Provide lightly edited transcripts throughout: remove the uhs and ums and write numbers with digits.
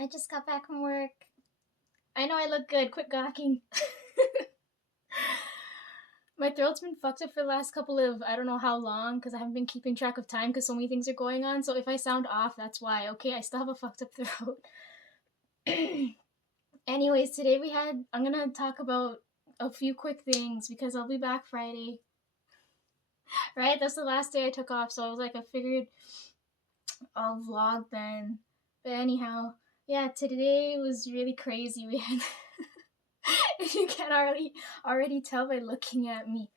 I just got back from work. I know I look good. Quit gawking. My throat's been fucked up for the last couple of, I don't know how long, because I haven't been keeping track of time because so many things are going on. So if I sound off, that's why. Okay, I still have a fucked up throat. Anyways, today I'm gonna talk about a few quick things because I'll be back Friday. Right? That's the last day I took off, so I was like, I figured I'll vlog then. But anyhow, yeah, today was really crazy. We had, if you can already tell by looking at me,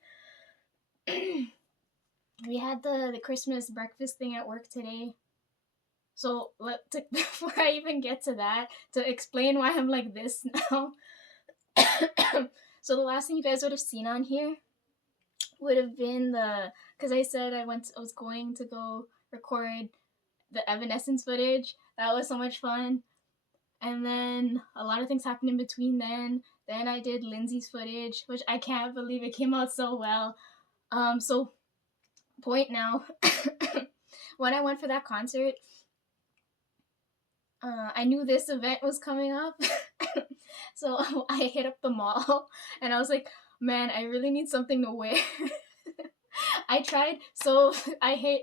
we had the Christmas breakfast thing at work today. So before I even get to that, to explain why I'm like this now. So the last thing you guys would have seen on here would have been because I said I was going to go record the Evanescence footage. That was so much fun. And then a lot of things happened in between then. Then I did Lindsay's footage, which I can't believe it came out so well. So point now, when I went for that concert, I knew this event was coming up. So I hit up the mall and I was like, man, I really need something to wear. I tried, so I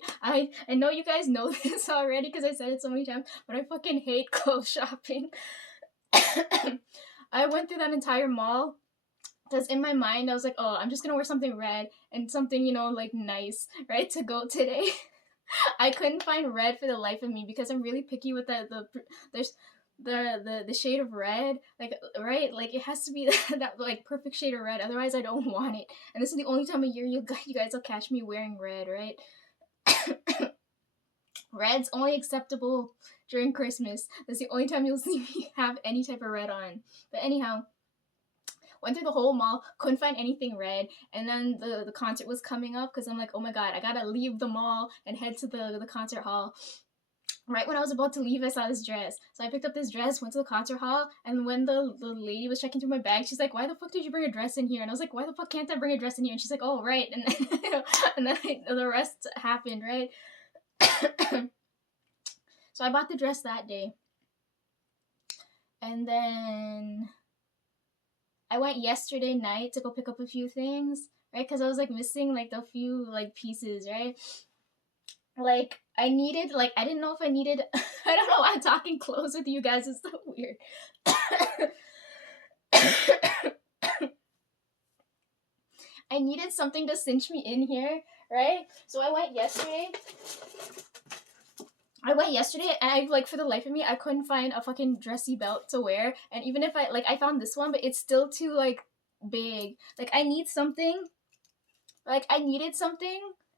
know you guys know this already because I said it so many times, but I fucking hate clothes shopping. I went through that entire mall because in my mind I was like, oh, I'm just gonna wear something red and something, like nice, right, to go today. I couldn't find red for the life of me because I'm really picky with there's the shade of red, like, right, like it has to be that like perfect shade of red, otherwise I don't want it. And this is the only time of year you guys will catch me wearing red, right? Red's only acceptable during Christmas. That's the only time you'll see me have any type of red on. But anyhow, went through the whole mall, couldn't find anything red, and then the concert was coming up because I'm like, oh my god, I gotta leave the mall and head to the concert hall. Right when I was about to leave, I saw this dress. So I picked up this dress, went to the concert hall, and when the lady was checking through my bag, she's like, why the fuck did you bring a dress in here? And I was like, why the fuck can't I bring a dress in here? And she's like, oh, right. And then, the rest happened, right? So I bought the dress that day. And then I went yesterday night to go pick up a few things, right? Because I was like missing like a few like pieces, right? Like I needed, like I didn't know if I needed, I don't know why I'm talking close with you guys, it's so weird. I needed something to cinch me in here, right? So I went yesterday and I, like, for the life of me, I couldn't find a fucking dressy belt to wear. And even if I found this one, but it's still too, like, big. Like, I needed something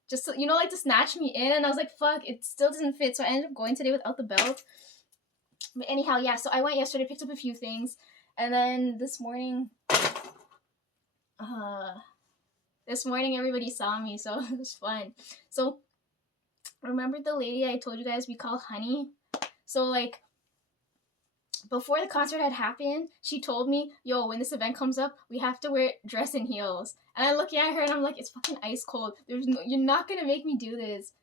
just to, like, to snatch me in. And I was like, fuck, it still doesn't fit. So I ended up going today without the belt. But anyhow, yeah, so I went yesterday, picked up a few things. And then this morning, everybody saw me, so it was fun. So remember the lady I told you guys we call Honey? So, like, before the concert had happened, she told me, yo, when this event comes up, we have to wear dress and heels. And I'm looking at her and I'm like, it's fucking ice cold. You're not gonna make me do this.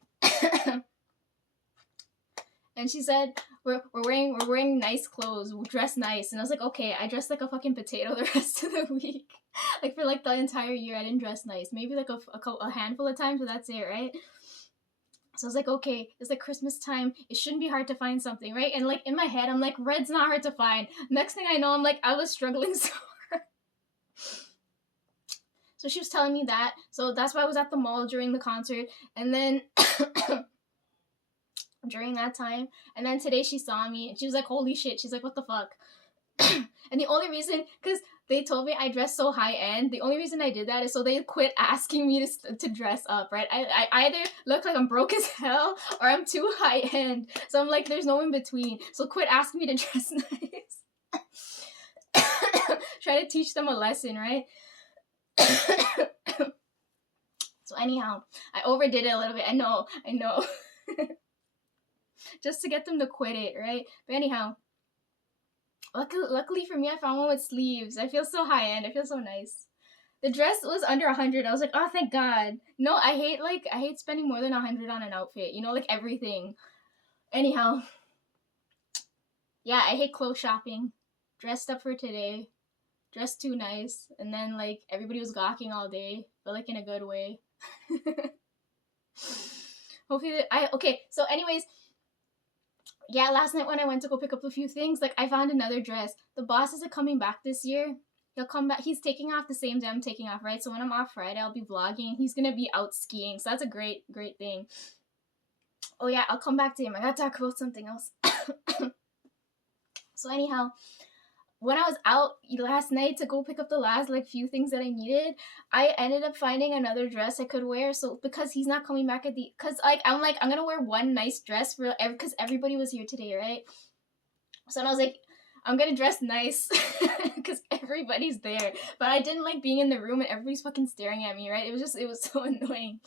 And she said, we're wearing nice clothes, we'll dress nice. And I was like, okay. I dressed like a fucking potato the rest of the week. Like, for like the entire year, I didn't dress nice. Maybe like a handful of times, but that's it, right? So I was like, okay, it's like Christmas time. It shouldn't be hard to find something, right? And like in my head, I'm like, red's not hard to find. Next thing I know, I'm like, I was struggling so hard. So she was telling me that. So that's why I was at the mall during the concert. And then during that time, and then today she saw me and she was like, holy shit. She's like, what the fuck? And the only reason, because they told me I dress so high end, the only reason I did that is so they quit asking me to dress up, right? I either look like I'm broke as hell or I'm too high end. So I'm like, there's no in between. So quit asking me to dress nice. Try to teach them a lesson, right? So anyhow, I overdid it a little bit. I know. Just to get them to quit it, right? But anyhow, luckily for me, I found one with sleeves. I feel so high end. I feel so nice. The dress was under 100. I was like, oh, thank God. No, I hate spending more than 100 on an outfit. Like everything. Anyhow, Yeah, I hate clothes shopping. Dressed up for today. Dressed too nice. And then, like, everybody was gawking all day, but, like, in a good way. Hopefully, okay, so, anyways, yeah, last night when I went to go pick up a few things, like, I found another dress. The boss isn't coming back this year. He'll come back. He's taking off the same day I'm taking off, right? So when I'm off Friday, I'll be vlogging. He's gonna be out skiing, so that's a great, great thing. Oh yeah, I'll come back to him. I gotta talk about something else. So anyhow, when I was out last night to go pick up the last like few things that I needed, I ended up finding another dress I could wear. So because he's not coming back cause I'm gonna wear one nice dress for because everybody was here today, right? So I was like, I'm gonna dress nice because everybody's there. But I didn't like being in the room and everybody's fucking staring at me, right? It was so annoying.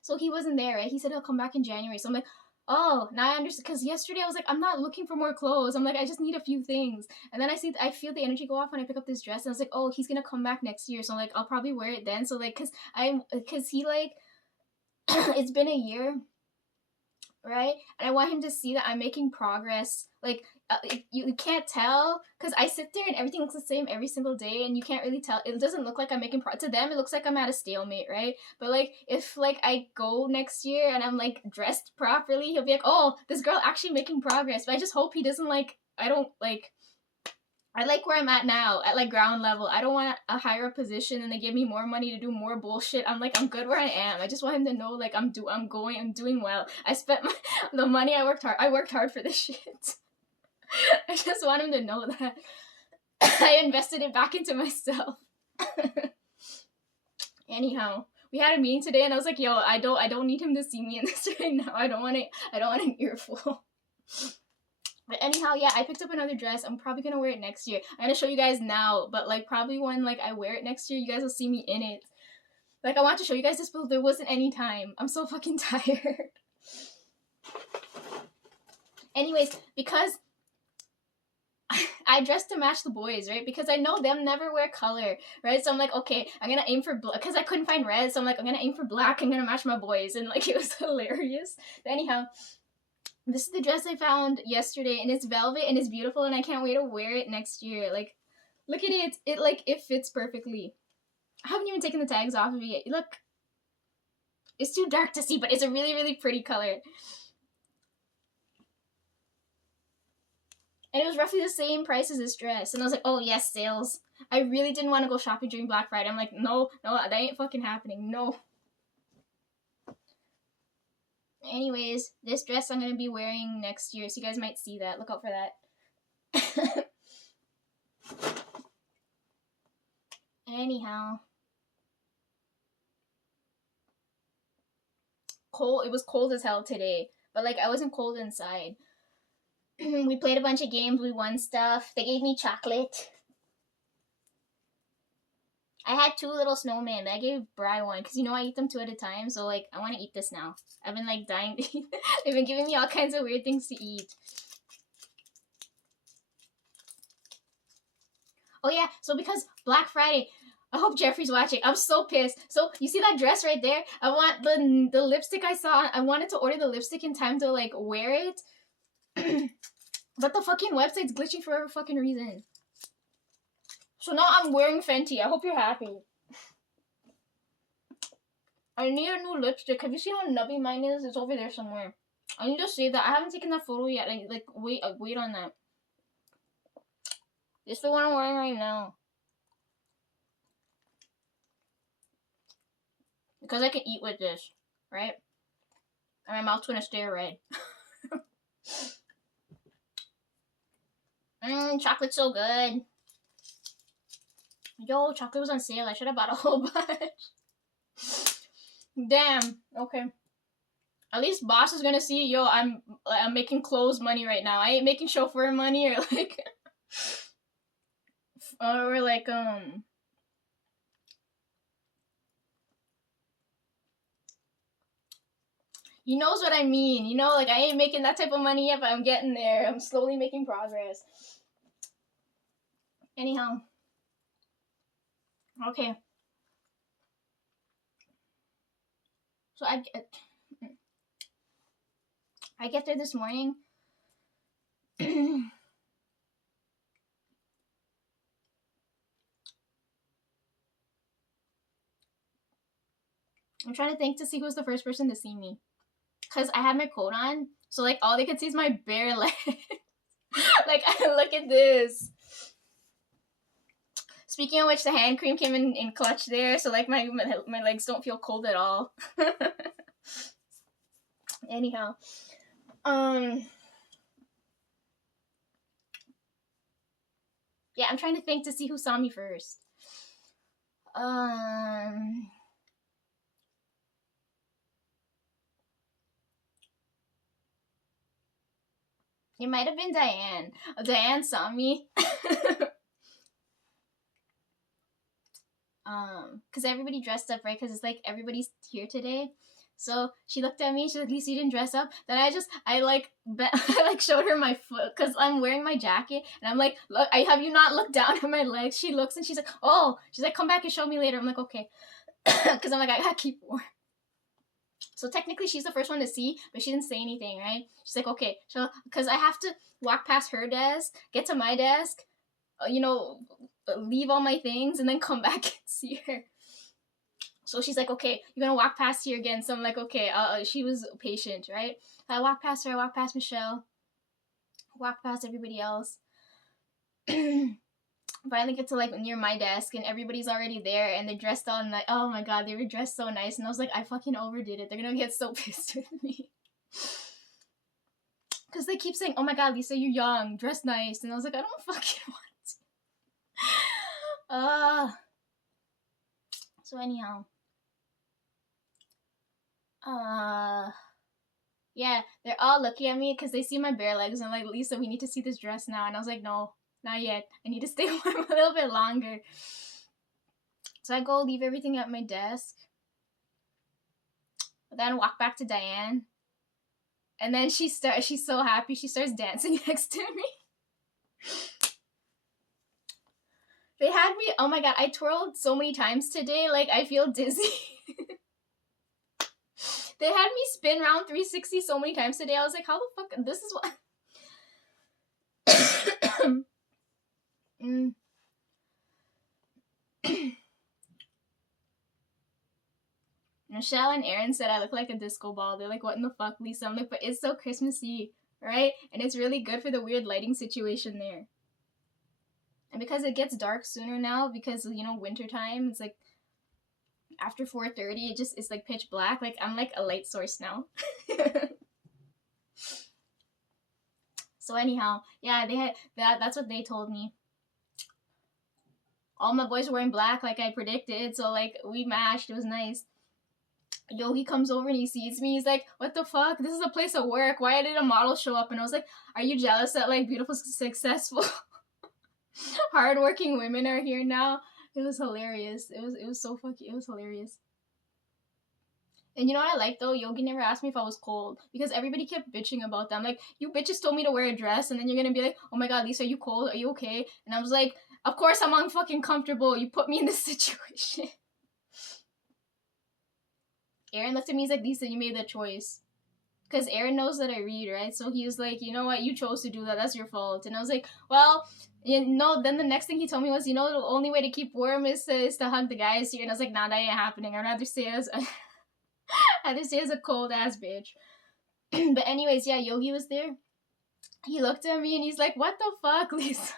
So he wasn't there, right? He said he'll come back in January. So I'm like, oh, now I understand. Because yesterday I was like, I'm not looking for more clothes. I'm like, I just need a few things. And then I feel the energy go off when I pick up this dress. And I was like, oh, he's gonna come back next year. So I'm like, I'll probably wear it then. So like, cause he like, it's been a year, right? And I want him to see that I'm making progress. Like, you can't tell because I sit there and everything looks the same every single day, and you can't really tell. It doesn't look like I'm making progress. To them, it looks like I'm at a stalemate, right? But like, if like I go next year and I'm like dressed properly, he'll be like, "Oh, this girl actually making progress." But I just hope he doesn't like. I don't like. I like where I'm at now, at like ground level. I don't want a higher position and they give me more money to do more bullshit. I'm good where I am. I just want him to know like I'm doing well. I spent the money I worked hard. I worked hard for this shit. I just want him to know that I invested it back into myself. Anyhow, we had a meeting today and I was like, yo, I don't need him to see me in this right now. I don't want an earful. But anyhow, yeah, I picked up another dress. I'm probably gonna wear it next year. I'm gonna show you guys now, but like probably when like I wear it next year, you guys will see me in it. Like I want to show you guys this, but there wasn't any time. I'm so fucking tired. Anyways, because I dressed to match the boys, right? Because I know them never wear color, right? So I'm like, okay, I'm gonna aim for black because I couldn't find red. So I'm like, I'm gonna aim for black. I'm gonna match my boys, and like it was hilarious. But anyhow, this is the dress I found yesterday, and it's velvet and it's beautiful, and I can't wait to wear it next year. Like, look at it. It fits perfectly. I haven't even taken the tags off of it yet. Look, it's too dark to see, but it's a really, really pretty color. And it was roughly the same price as this dress. And I was like, oh, yes, sales. I really didn't want to go shopping during Black Friday. I'm like, no, that ain't fucking happening. No. Anyways, this dress I'm going to be wearing next year. So you guys might see that. Look out for that. Anyhow. Cold. It was cold as hell today. But, like, I wasn't cold inside. We played a bunch of games. We won stuff. They gave me chocolate. I had 2 little snowmen, but I gave Bri one because I eat them 2 at a time. So like, I want to eat this now. I've been like dying to eat. They've been giving me all kinds of weird things to eat. Oh yeah, so because Black Friday, I hope Jeffrey's watching. I'm so pissed. So you see that dress right there? I want the lipstick I saw. I wanted to order the lipstick in time to like wear it, but the fucking website's glitching for whatever fucking reason. So now I'm wearing Fenty. I hope you're happy. I need a new lipstick. Have you seen how nubby mine is? It's over there somewhere. I need to save that. I haven't taken that photo yet. Wait on that. This is the one I'm wearing right now. Because I can eat with this, right? And my mouth's gonna stay red. Chocolate's so good. Yo, chocolate was on sale. I should have bought a whole bunch. Damn. Okay. At least boss is gonna see, yo, I'm making clothes money right now. I ain't making chauffeur money or like he knows what I mean. Like I ain't making that type of money yet, but I'm getting there. I'm slowly making progress. Anyhow. Okay. So I get there this morning. I'm trying to think to see who's the first person to see me. Because I had my coat on, so like all they could see is my bare leg. Like, look at this. Speaking of which, the hand cream came in clutch there, so like my legs don't feel cold at all. Anyhow, yeah, I'm trying to think to see who saw me first. It might have been Diane. Oh, Diane saw me. Because everybody dressed up, right? Because it's like everybody's here today. So she looked at me. She's like, "Lisa, you didn't dress up." Then I like showed her my foot because I'm wearing my jacket, and I'm like, "Look, have you not looked down at my legs?" She looks and she's like, "Oh," she's like, "Come back and show me later." I'm like, "Okay," because I'm like, I gotta keep warm. So technically, she's the first one to see, but she didn't say anything, right? She's like, "Okay," so because I have to walk past her desk, get to my desk, leave all my things, and then come back and see her. So she's like, "Okay, you're gonna walk past here again." So I'm like, "Okay." She was patient, right? I walk past her. I walk past Michelle. Walk past everybody else. Finally get to like near my desk, and everybody's already there, and they're dressed all like, oh my god, they were dressed so nice, and I was like, I fucking overdid it. They're gonna get so pissed with me. Because they keep saying, "Oh my god, Lisa, you're young, dress nice," and I was like, I don't fucking want to. So anyhow. Yeah, they're all looking at me because they see my bare legs and like, "Lisa, we need to see this dress now." And I was like, "No, not yet. I need to stay warm a little bit longer." So I go leave everything at my desk. Then walk back to Diane. And then she's so happy, she starts dancing next to me. They had me, oh my god, I twirled so many times today, like I feel dizzy. They had me spin round 360 so many times today. I was like, how the fuck, this is what... Michelle and Aaron said I look like a disco ball. They're like, "What in the fuck, Lisa?" I'm like, "But it's so Christmassy, right? And it's really good for the weird lighting situation there." And because it gets dark sooner now, because, wintertime, it's like after 4:30, it's like pitch black. Like, I'm like a light source now. So anyhow, yeah, they had that's what they told me. All my boys were wearing black like I predicted, so like we matched. It was nice. Yogi comes over and he sees me. He's like, "What the fuck? This is a place of work. Why did a model show up?" And I was like, "Are you jealous that like beautiful, successful, hardworking women are here now?" It was hilarious. It was so fucking. It was hilarious. And you know what I like though? Yogi never asked me if I was cold because everybody kept bitching about them. Like, "You bitches told me to wear a dress, and then you're gonna be like, 'Oh my god, Lisa, are you cold? Are you okay?'" And I was like, "Of course I'm unfucking comfortable. You put me in this situation." Aaron looked at me, he's like, "Lisa, you made that choice." Because Aaron knows that I read, right? So he was like, "You know what? You chose to do that. That's your fault." And I was like, "Well, then the next thing he told me was, the only way to keep warm is to hug the guys here." And I was like, "Nah, that ain't happening. I'd rather stay as a cold ass bitch." But anyways, yeah, Yogi was there. He looked at me and he's like, "What the fuck, Lisa?"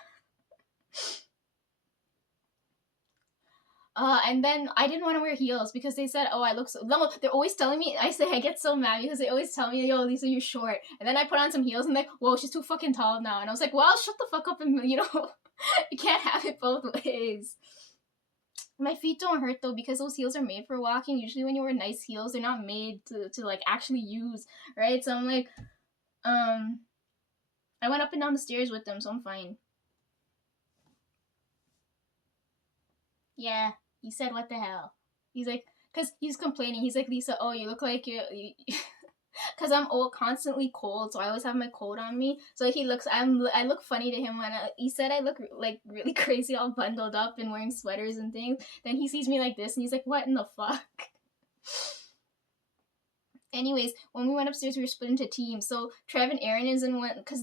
And then I didn't want to wear heels because they said, "Oh, I look so..." No, they're always telling me, I get so mad because they always tell me, "Yo, Lisa, you're short." And then I put on some heels and like, "Whoa, she's too fucking tall now." And I was like, "Well, shut the fuck up and, you can't have it both ways." My feet don't hurt though because those heels are made for walking. Usually when you wear nice heels, they're not made to like actually use, right? So I'm like, I went up and down the stairs with them, so I'm fine. Yeah, he said, "What the hell?" He's like, because he's complaining. He's like, "Lisa, oh, you look like you." Because I'm constantly cold, so I always have my coat on me. So I look funny to him when he said I look like really crazy, all bundled up and wearing sweaters and things. Then he sees me like this, and he's like, "What in the fuck?" Anyways, when we went upstairs, we were split into teams. So Trev and Aaron is in one because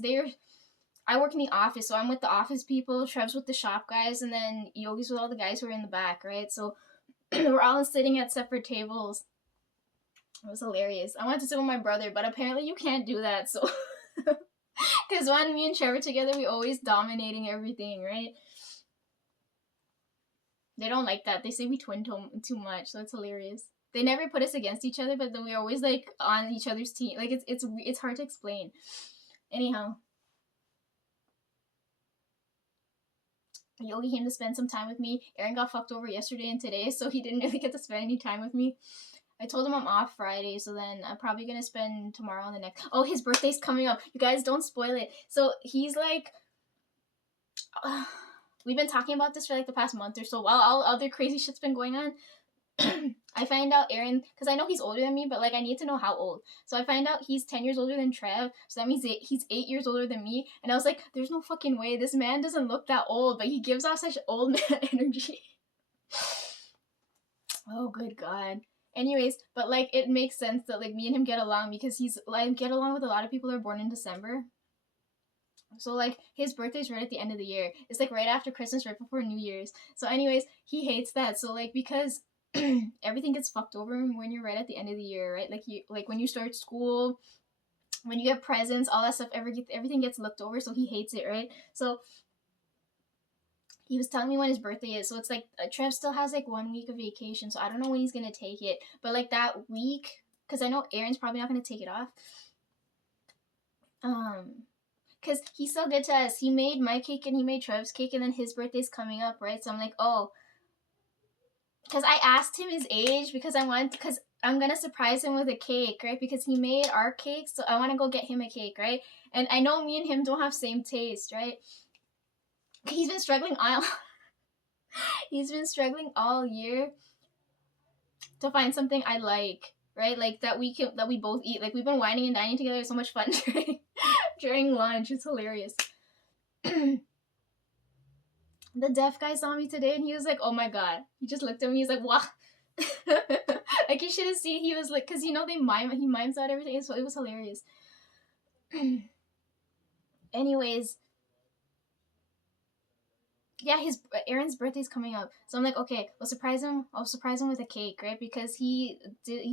I work in the office, so I'm with the office people. Trev's with the shop guys, and then Yogi's with all the guys who are in the back, right? So we're all sitting at separate tables. It was hilarious. I wanted to sit with my brother, but apparently you can't do that. So, because when me and Trevor together, we always dominating everything, right? They don't like that. They say we twin too much, so it's hilarious. They never put us against each other, but then we're always like on each other's team. Like it's hard to explain. Anyhow, Yogi came to spend some time with me. Aaron got fucked over yesterday and today, so he didn't really get to spend any time with me. I told him I'm off Friday, so then I'm probably gonna spend tomorrow on the next. Oh, his birthday's coming up. You guys don't spoil it. So he's like, we've been talking about this for like the past month or so while all other crazy shit's been going on. I find out Aaron, because I know he's older than me, but like I need to know how old. So I find out he's 10 years older than Trev, so that means he's 8 years older than me. And I was like, there's no fucking way. This man doesn't look that old, but he gives off such old man energy. Oh, good God. Anyways, but like it makes sense that like me and him get along because he's like get along with a lot of people that are born in December. So like his birthday's right at the end of the year. It's like right after Christmas, right before New Year's. So anyways, he hates that. So like because everything gets fucked over when you're right at the end of the year, right? Like you like when you start school, when you get presents, all that stuff, everything gets looked over. So he hates it, right? So he was telling me when his birthday is. So it's like Trev still has like 1 week of vacation. So I don't know when he's gonna take it. But like that week, because I know Aaron's probably not gonna take it off. Because he's so good to us. He made my cake and he made Trev's cake, and then his birthday's coming up, right? So I'm like, oh, because I asked him his age because I'm gonna surprise him with a cake, right? Because he made our cake, so I want to go get him a cake, right? And I know me and him don't have same taste, right? He's been struggling all year to find something I like, right? Like that we both eat. Like we've been whining and dining together. It's so much fun during lunch. It's hilarious. The deaf guy saw me today and he was like, oh my God. He just looked at me. He's like, what? Like you should have seen. He was like, because he mimes out everything. So it was hilarious. Anyways, yeah, Aaron's birthday's coming up, so I'm like, okay, I'll surprise him with a cake, right? Because he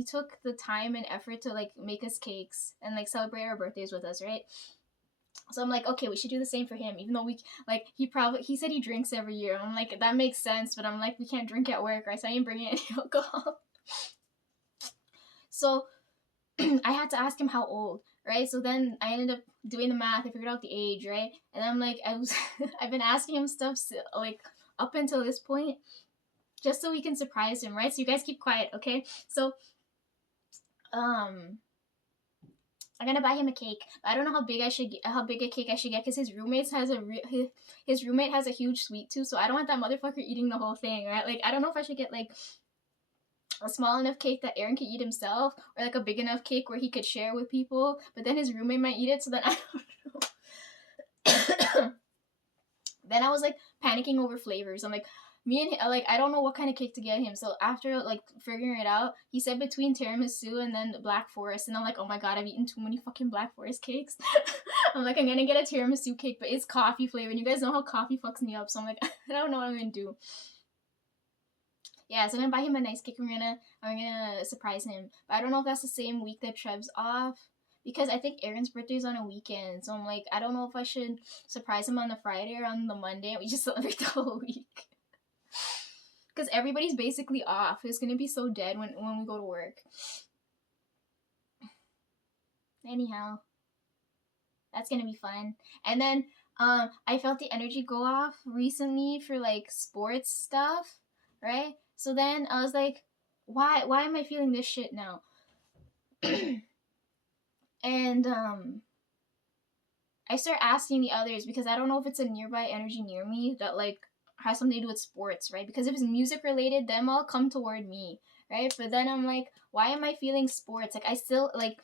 took the time and effort to like make us cakes and like celebrate our birthdays with us, right? So I'm like, okay, we should do the same for him, even though he said he drinks every year. I'm like, that makes sense, but I'm like, we can't drink at work, right? So I ain't bringing any alcohol. So I had to ask him how old, right? So then I ended up doing the math. I figured out the age, right? And I'm like, I've been asking him stuff like up until this point, just so we can surprise him, right? So you guys keep quiet, okay? So, I'm gonna buy him a cake. But I don't know how big a cake I should get because his roommate has a huge sweet tooth, so I don't want that motherfucker eating the whole thing, right? Like I don't know if I should get like a small enough cake that Aaron could eat himself, or like a big enough cake where he could share with people, but then his roommate might eat it, so then I don't know. Then I was like panicking over flavors. I'm like, I don't know what kind of cake to get him. So after like figuring it out, he said between tiramisu and then Black Forest, and I'm like, oh my God, I've eaten too many fucking Black Forest cakes. I'm like, I'm gonna get a tiramisu cake, but it's coffee flavored. You guys know how coffee fucks me up, so I'm like, I don't know what I'm gonna do. Yeah, so I'm gonna buy him a nice cake. I'm gonna surprise him. But I don't know if that's the same week that Trev's off, because I think Aaron's birthday is on a weekend. So I'm like, I don't know if I should surprise him on the Friday or on the Monday and we just celebrate the whole week. Because everybody's basically off. It's gonna be so dead when we go to work. Anyhow, that's gonna be fun. And then I felt the energy go off recently for like sports stuff, right? So then I was like, why am I feeling this shit now? And I start asking the others because I don't know if it's a nearby energy near me that like has something to do with sports, right? Because if it's music related, them all come toward me, right? But then I'm like, why am I feeling sports? Like I still like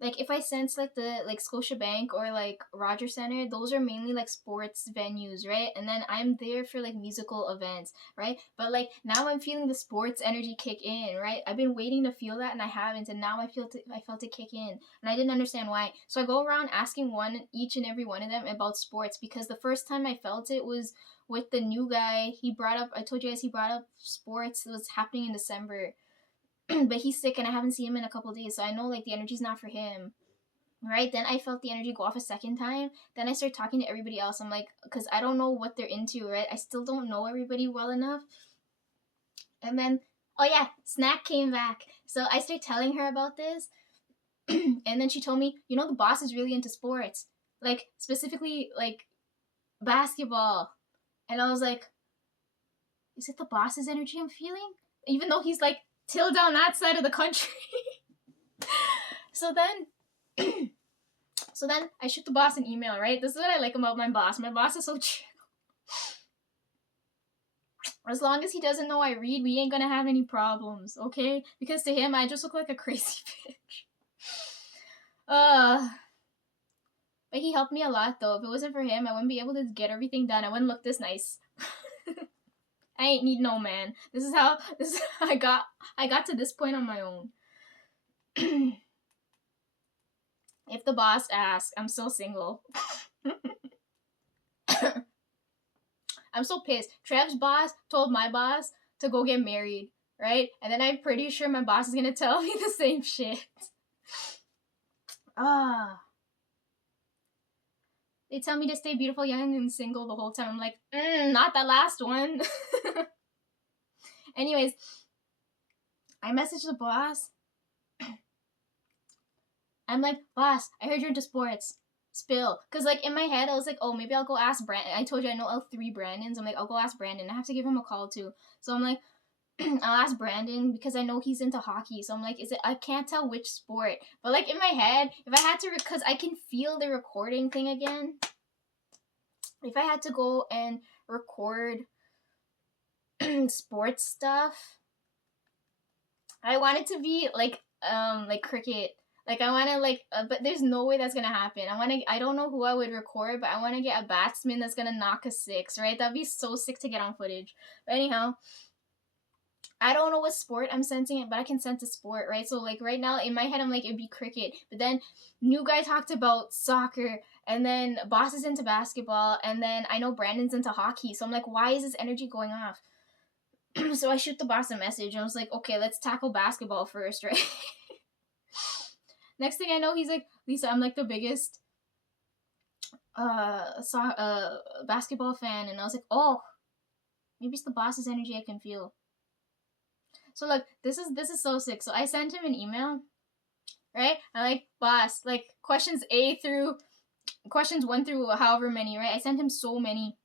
like if I sense like the like Scotiabank or like Rogers Center, those are mainly like sports venues, right? And then I'm there for like musical events, right? But like now I'm feeling the sports energy kick in, right? I've been waiting to feel that and I haven't, and now I felt it kick in, and I didn't understand why. So I go around asking each and every one of them about sports, because the first time I felt it was with the new guy. He brought up, I told you guys, he brought up sports. It was happening in December. But he's sick and I haven't seen him in a couple days, so I know like the energy's not for him. Right? Then I felt the energy go off a second time. Then I started talking to everybody else. I'm like, because I don't know what they're into, right? I still don't know everybody well enough. And then, oh yeah, Snack came back. So I started telling her about this. And then she told me, you know, the boss is really into sports, like specifically like basketball. And I was like, is it the boss's energy I'm feeling? Even though he's like till down that side of the country. So then so then I shoot the boss an email, right? This is what I like about my boss. My boss is so chill. As long as he doesn't know I read, we ain't gonna have any problems, okay? Because to him, I just look like a crazy bitch. But he helped me a lot, though. If it wasn't for him, I wouldn't be able to get everything done. I wouldn't look this nice. I ain't need no man. This is how I got to this point on my own. If the boss asks, I'm still single. I'm so pissed. Trev's boss told my boss to go get married, right? And then I'm pretty sure my boss is gonna tell me the same shit. They tell me to stay beautiful, young, and single the whole time. I'm like, not that last one. Anyways, I messaged the boss. I'm like, boss, I heard you're into sports. Spill. Because, like, in my head, I was like, oh, maybe I'll go ask Brandon. I told you I know all 3 Brandons. I'm like, I'll go ask Brandon. I have to give him a call, too. So I'm like, I'll ask Brandon because I know he's into hockey. So I'm like, I can't tell which sport. But, like, in my head, if I had to, because I can feel the recording thing again. If I had to go and record sports stuff, I want it to be, like cricket. Like, I want to, like, but there's no way that's going to happen. I don't know who I would record, but I want to get a batsman that's going to knock a 6, right? That'd be so sick to get on footage. But anyhow, I don't know what sport I'm sensing it, but I can sense a sport, right? So, like, right now, in my head, I'm like, it'd be cricket. But then, new guy talked about soccer, and then boss is into basketball, and then I know Brandon's into hockey. So I'm like, why is this energy going off? So I shoot the boss a message, and I was like, okay, let's tackle basketball first, right? Next thing I know, he's like, Lisa, I'm like the biggest basketball fan. And I was like, oh, maybe it's the boss's energy I can feel. So look, this is so sick. So I sent him an email, right? I'm like, boss, like questions 1 through however many, right? I sent him so many.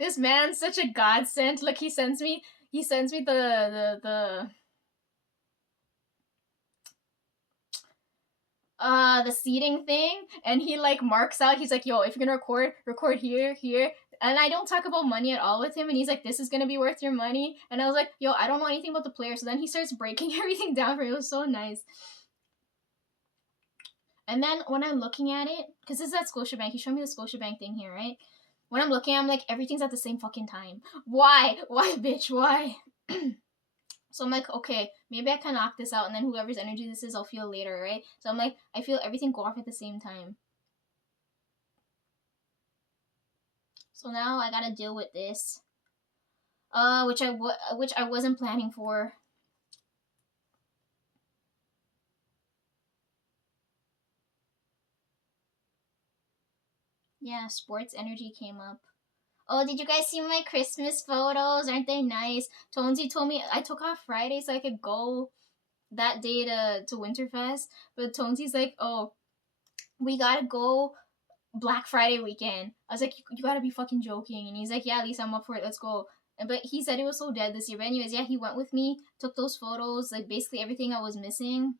This man's such a godsend. Look, he sends me the seating thing, and he like marks out, he's like, yo, if you're gonna record here, and I don't talk about money at all with him, and he's like, this is gonna be worth your money, and I was like, yo, I don't know anything about the player. So then he starts breaking everything down for me. It was so nice. And then when I'm looking at it, because this is at Scotiabank, he showed me the Scotiabank thing here, right? When I'm looking, I'm like, everything's at the same fucking time. Why, bitch, why? So I'm like, okay, maybe I can knock this out, and then whoever's energy this is, I'll feel later, right? So I'm like, I feel everything go off at the same time. So now I gotta deal with this, which I wasn't planning for. Yeah, sports energy came up. Oh, did you guys see my Christmas photos? Aren't they nice? Tonesy told me I took off Friday so I could go that day to Winterfest. But Tonesy's like, oh, we gotta go Black Friday weekend. I was like, you gotta be fucking joking. And he's like, yeah, Lisa, I'm up for it. Let's go. But he said it was so dead this year. But anyways, yeah, he went with me, took those photos, like basically everything I was missing.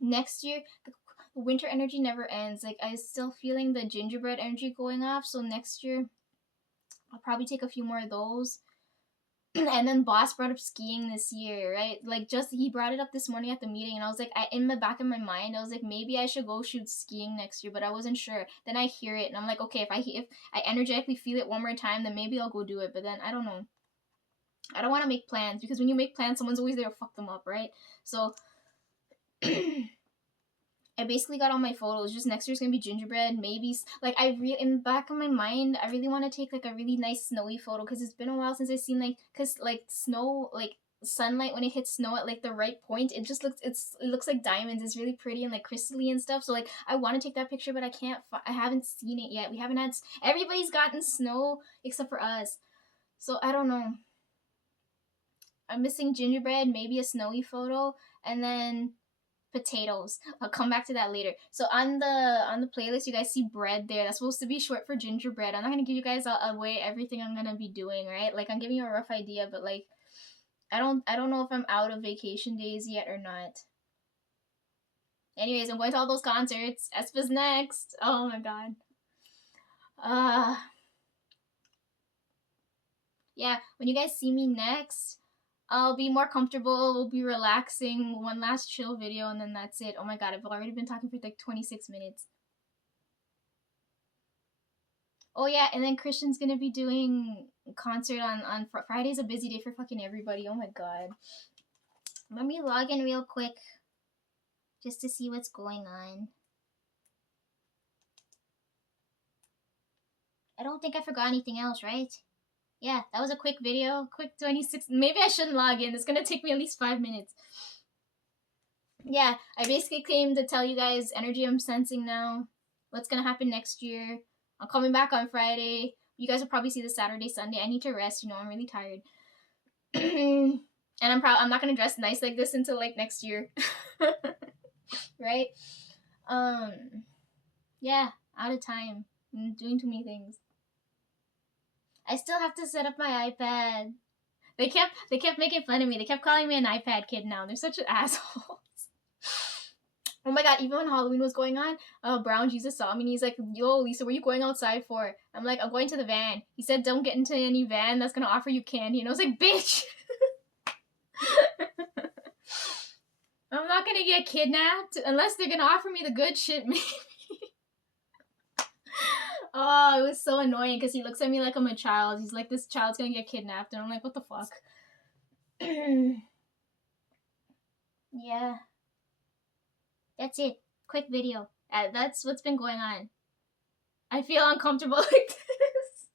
Next year, the winter energy never ends. Like, I'm still feeling the gingerbread energy going off. So next year, I'll probably take a few more of those. And then boss brought up skiing this year, right? Like, just he brought it up this morning at the meeting, and I was like, in the back of my mind, I was like, maybe I should go shoot skiing next year, but I wasn't sure. Then I hear it, and I'm like, okay, if I energetically feel it one more time, then maybe I'll go do it. But then I don't know. I don't want to make plans, because when you make plans, someone's always there to fuck them up, right? So I basically got all my photos. Just next year's gonna be gingerbread. Maybe like in the back of my mind, I really want to take like a really nice snowy photo, because it's been a while since I've seen like snow, like sunlight when it hits snow at like the right point. It just it looks like diamonds. It's really pretty and like crystally and stuff. So like I want to take that picture, but I haven't seen it yet. We haven't had everybody's gotten snow except for us. So I don't know. I'm missing gingerbread, maybe a snowy photo, and then potatoes. I'll come back to that later. So on the playlist, you guys see bread there. That's supposed to be short for gingerbread. I'm not gonna give you guys away everything I'm gonna be doing, right? Like I'm giving you a rough idea, but like I don't know if I'm out of vacation days yet or not. Anyways, I'm going to all those concerts. aespa's next. Oh my god. Yeah, when you guys see me next, I'll be more comfortable, we'll be relaxing, one last chill video, and then that's it. Oh my god, I've already been talking for like 26 minutes. Oh yeah, and then Christian's gonna be doing a concert on Friday's a busy day for fucking everybody. Oh my god. Let me log in real quick, just to see what's going on. I don't think I forgot anything else, right? Yeah, that was a quick video, quick 26. Maybe I shouldn't log in. It's gonna take me at least 5 minutes. Yeah, I basically came to tell you guys energy I'm sensing now, what's gonna happen next year. I'm coming back on Friday. You guys will probably see this Saturday, Sunday. I need to rest. I'm really tired. And I'm not gonna dress nice like this until like next year, right? Yeah, out of time. I'm doing too many things. I still have to set up my iPad. They kept making fun of me. They kept calling me an iPad kid now. They're such assholes. Oh my god, even when Halloween was going on, Brown Jesus saw me and he's like, yo, Lisa, where are you going outside for? I'm like, I'm going to the van. He said, don't get into any van that's gonna offer you candy. And I was like, bitch! I'm not gonna get kidnapped unless they're gonna offer me the good shit, maybe. Oh, it was so annoying because he looks at me like I'm a child. He's like, this child's gonna get kidnapped. And I'm like, what the fuck? Yeah. That's it. Quick video. That's what's been going on. I feel uncomfortable like this.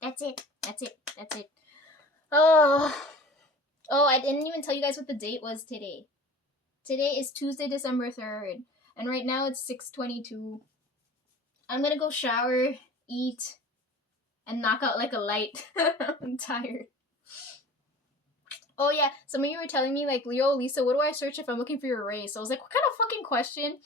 That's it. That's it. That's it. Oh, I didn't even tell you guys what the date was today. Today is Tuesday, December 3rd. And right now it's 6:22. I'm gonna go shower, eat, and knock out like a light. I'm tired. Oh yeah, some of you were telling me like, Leo, Lisa, what do I search if I'm looking for your race? I was like, what kind of fucking question?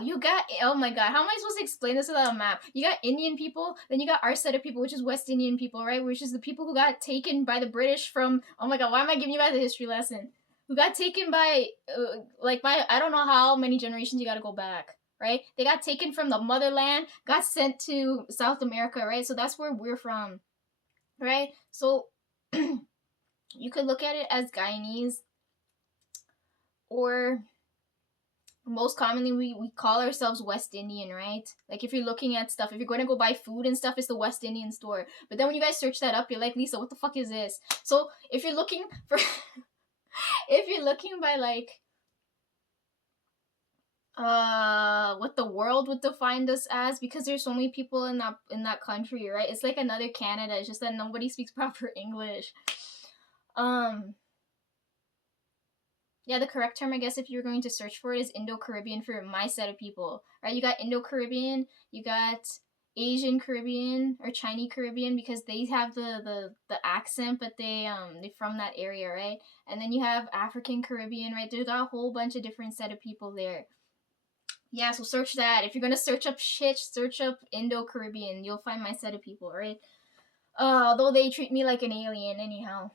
You got, oh my god, how am I supposed to explain this without a map? You got Indian people, then you got our set of people, which is West Indian people, right? Which is the people who got taken by the British from, oh my god, why am I giving you guys a history lesson? Who got taken by, I don't know how many generations you gotta go back, right? They got taken from the motherland, got sent to South America, right? So that's where we're from, right? So you could look at it as Guyanese, or most commonly we call ourselves West Indian, right? Like if you're looking at stuff, if you're going to go buy food and stuff, it's the West Indian store. But then when you guys search that up, you're like, Lisa, what the fuck is this? So if you're looking for if you're looking by like what the world would define us as, because there's so many people in that country, right? It's like another Canada. It's just that nobody speaks proper English. Yeah, the correct term, I guess, if you're going to search for it, is Indo-Caribbean for my set of people, right? You got Indo-Caribbean, you got Asian Caribbean or Chinese Caribbean, because they have the accent, but they're from that area, right? And then you have African Caribbean, right? There's a whole bunch of different set of people there. Yeah, so search that. If you're gonna search up shit, search up Indo-Caribbean. You'll find my set of people, right? Although they treat me like an alien anyhow.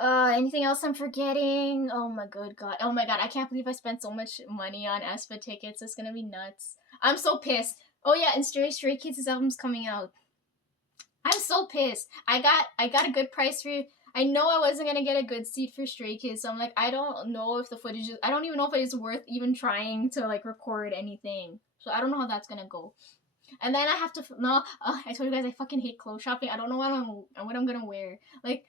Anything else I'm forgetting? Oh my good god. Oh my god, I can't believe I spent so much money on aespa tickets. It's gonna be nuts. I'm so pissed. Oh yeah, and Stray Kids' album's coming out. I'm so pissed. I got a good price for. I know I wasn't gonna get a good seat for Stray Kids, so I'm like, I don't know if the footage is. I don't even know if it is worth even trying to like record anything. So I don't know how that's gonna go. And then I have to no. I told you guys I fucking hate clothes shopping. I don't know what I'm gonna wear. Like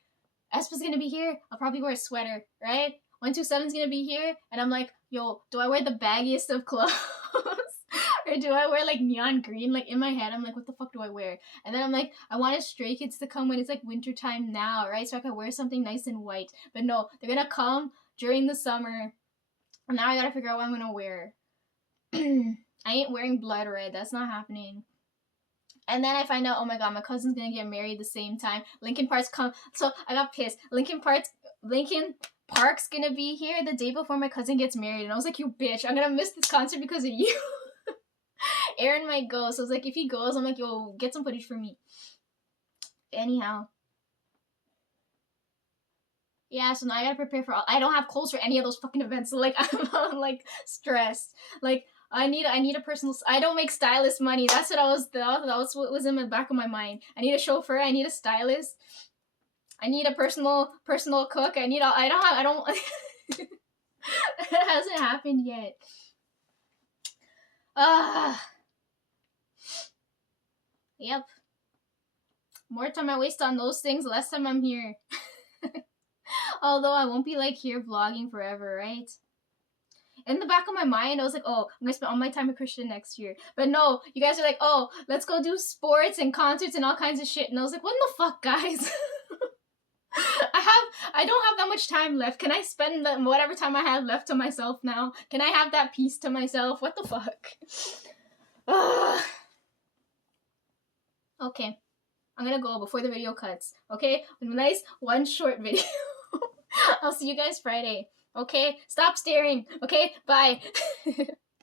aespa's gonna be here. I'll probably wear a sweater, right? 127's gonna be here, and I'm like, yo, do I wear the baggiest of clothes? Or do I wear like neon green? Like in my head, I'm like, what the fuck do I wear? And then I'm like, I wanted Stray Kids to come when it's like wintertime now, right? So I can wear something nice and white. But no, they're gonna come during the summer. And now I gotta figure out what I'm gonna wear. I ain't wearing blood red. That's not happening. And then I find out, oh my god, my cousin's gonna get married the same time. Linkin Park's come, so I got pissed. Linkin Park's gonna be here the day before my cousin gets married, and I was like, you bitch, I'm gonna miss this concert because of you. Aaron might go, so I was like, if he goes, I'm like, yo, get some footage for me. Anyhow. Yeah, so now I gotta prepare for all. I don't have clothes for any of those fucking events, so like I'm like stressed. Like I need a personal. I don't make stylist money. That's what I was. That was what was in the back of my mind. I need a chauffeur. I need a stylist. I need a personal cook. I need. I don't have. I don't. It hasn't happened yet. Yep. More time I waste on those things, less time I'm here. Although I won't be like here vlogging forever, right? In the back of my mind, I was like, oh, I'm gonna spend all my time with Christian next year. But no, you guys are like, oh, let's go do sports and concerts and all kinds of shit. And I was like, what in the fuck, guys? I don't have that much time left. Can I spend whatever time I have left to myself now? Can I have that peace to myself? What the fuck? Okay. I'm gonna go before the video cuts. Okay? A nice one short video. I'll see you guys Friday. Okay? Stop staring. Okay? Bye.